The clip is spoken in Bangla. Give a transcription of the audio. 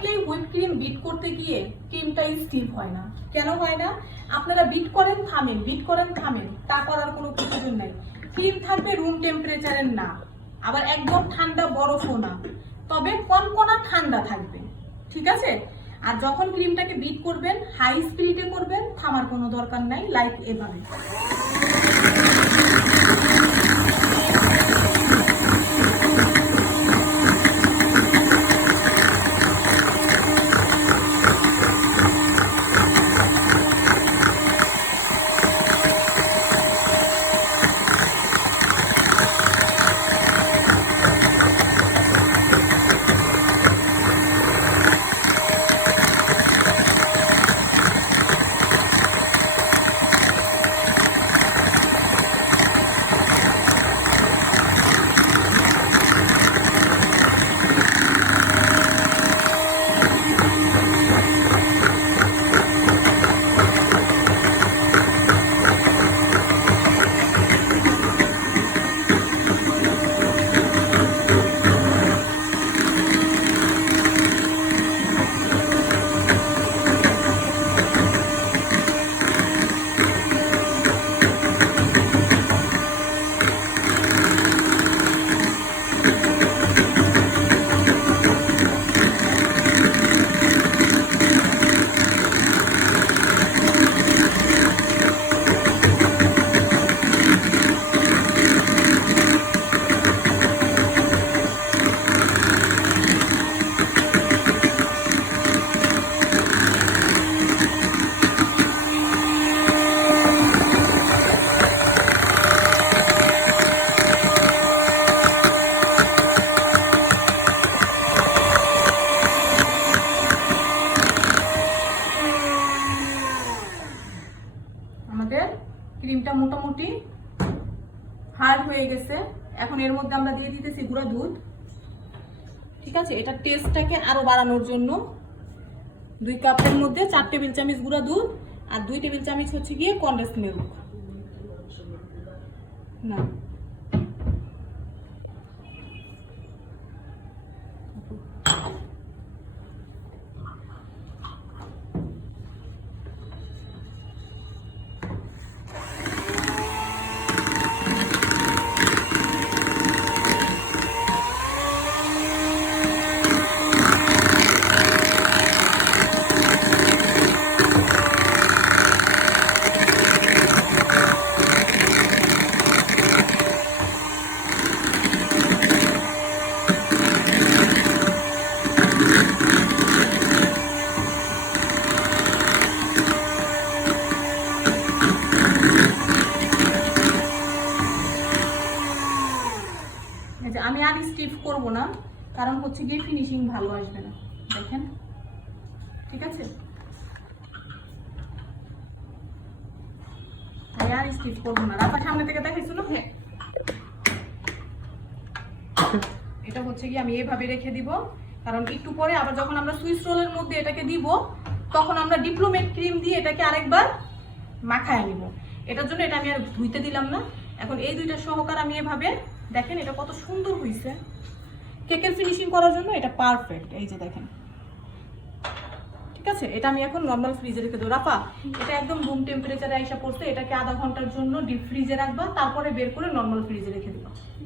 ডেফিনেটলি হুইপ ক্রিম বিট করতে গিয়ে ক্রিমটা স্টিফ হয় না। কেন হয় না? আপনারা বিট করেন থামেন, বিট করেন থামেন, তা করার কোনো প্রয়োজন নেই। ক্রিম থাকবে রুম টেম্পারেচারের না, আবার একদম ঠান্ডা বরফও না, তবে কনকনা ঠান্ডা থাকবে। ঠিক আছে? আর যখন ক্রিমটাকে বিট করবেন হাই স্পিডে করবেন, থামার কোনো দরকার নাই, লাইক এভাবে। আমাদের ক্রিমটা মোটামুটি হার্ড হয়ে গেছে। এখন এর মধ্যে আমরা দিয়ে দিতেছি গুঁড়া দুধ। ঠিক আছে? এটা টেস্টটাকে আরো বাড়ানোর জন্য 2 কাপের মধ্যে 4 টেবিল চামচ গুঁড়া দুধ আর 2 টেবিল চামচ হচ্ছে গিয়ে কনডেন্স মিল্ক। না, আমি আর স্টিফ করব না, কারণ হচ্ছে গিয়ে ফিনিশিং ভালো আসবে না। দেখেন, ঠিক আছে? আমি আর স্টিফ করব না। রাফা সামনে থেকে দেখাইছো না? হ্যাঁ, এটা হচ্ছে গিয়ে আমি এইভাবে রেখে দিব, কারণ একটু পরে আবার যখন আমরা সুইস রোলের মধ্যে এটাকে দিব তখন আমরা ডিপ্লোমেট ক্রিম দিয়ে এটাকে আরেকবার মাখায় নিব। এটার জন্য এটা আমি আর ধুইতে দিলাম না। এখন এই দুইটা সহকার আমি এভাবে, দেখেন এটা কত সুন্দর হয়েছে। কেকের ফিনিশিং করার জন্য এটা পারফেক্ট। এই যে দেখেন, ঠিক আছে? এটা আমি এখন নর্মাল ফ্রিজে রেখে দেবো। রাফা, এটা একদম রুম টেম্পারেচারে আইসা পড়ছে, এটাকে আধা ঘন্টার জন্য ডিপ ফ্রিজে রাখবা, তারপরে বের করে নর্মাল ফ্রিজে রেখে দিবা।